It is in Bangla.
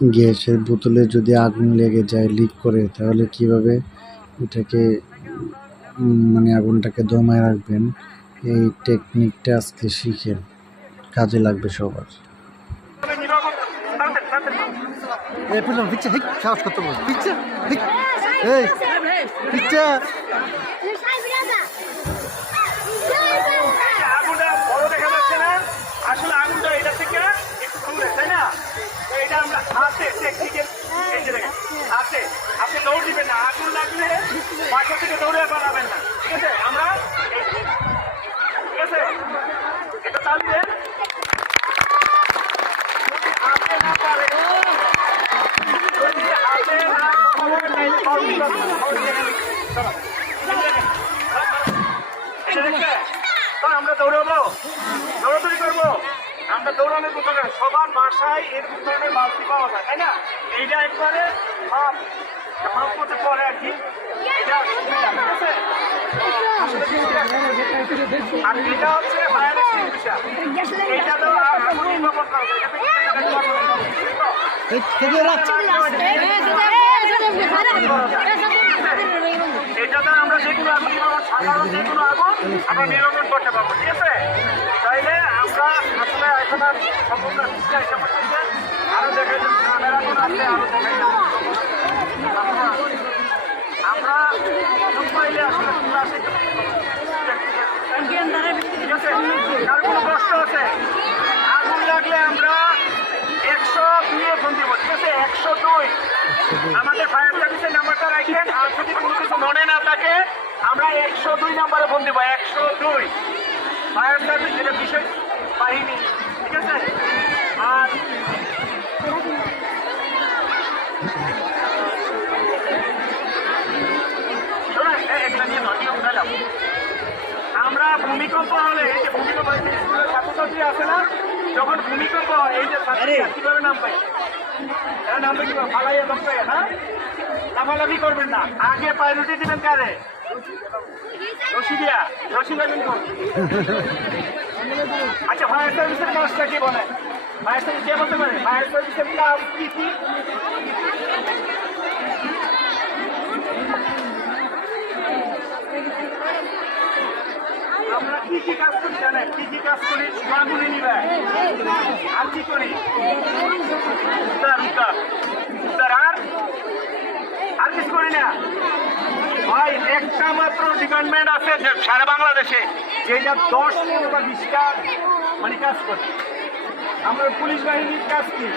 গ্যাসের বোতলে যদি আগুন লেগে যায়, লিক করে, তাহলে কিভাবে এটাকে মানে আগুনটাকে দমায় রাখবেন, এই টেকনিকটা আজকে শিখেন, কাজে লাগবে সবার। সাহস করতে বল পিচ্ছা এই পিচ্ছা আগুনটা বড় দেখা যাচ্ছে না, আসলে আগুনটা এটা থেকে একটু দূরে, তাই না? এটা আমরা হাতে টেকনিকের এই যে দেখেন হাতে, আপনি দৌড় দিবেন না, আগুন লাগলে বাসা থেকে দৌড়ে বানাবেন না, ঠিক আছে? আমরা ঠিক আছে এটা চালিয়ে হাতে না পারে আমরা দৌড়াবো, দৌড়াদৌড়ি করবো, আমরা দৌড়ানোর ভিতরে সবার বাসায় এরকম ধরনের বালতি পাওয়া যায়, তাই না? এইটা একবারে মাপ করতে পরে আর কি, এটা সুবিধা, ঠিক আছে? আর এটা হচ্ছে ফায়ার এক্সটিংগুইশার, এইটা তো আগুন নির্বাপন করা যায়, এটাতে আমরা যেগুলো আগুন নির্বাপন, সাধারণ যেগুলো আগুন আমরা নির্বাপন করতে পারবো, ঠিক আছে? তাইলে আমরা আসলে এখন আর সম্পূর্ণ চেষ্টা হিসাব করতেছে, আরো দেখাই ক্যামেরা কোন আছে, আরো দেখাই আমরা পাইলে আসলে ঠিক আছে। কার কোনো প্রশ্ন আছে? আগুন লাগলে আমরা 102 ফোন দিব, ঠিক আছে? 102 আমাদের ফায়ার সার্ভিসের নাম্বারটা রাখেন, আর যদি কোনো কিছু মনে না থাকে আমরা 102 নাম্বারে ফোন দিব, 102 ফায়ার সার্ভিস, এটা বিশেষ বাহিনী, ঠিক আছে? আর শোনেন একটা নিয়ে নদী উঠালাম, আমরা ভূমিকম্প হলে, এই যে ভূমিকম্প স্কুলের ছাত্রছাত্রী আছে না, যখন ভূমিকম্প হয় এই যে ছাত্রীরা কিভাবে নাম পায়, এরা নামবে কিভাবে? ফালাইয়া দম পায় না, লাফালাফি করবেন না, আগে প্রায়োরিটি দিবেন কারে? রশি দিয়া, রশি দেবেন কোন? আচ্ছা ফায়ার সার্ভিসের কাজটা কি বলে? ফায়ার সার্ভিস কে বলতে পারে? ফায়ার সার্ভিসের কাজ কি কি? আমরা কি কি কাজ করি জানেন? কি কি কাজ করি? আগুনে নিবে, আর কি করি? আর কিছু করি না ভাই। একটা মাত্র ডিপার্টমেন্ট আছে সারা বাংলাদেশে যেটা 10 বা 20টা মানে কাজ করে। আমরা পুলিশ বাহিনীর কাজ কি?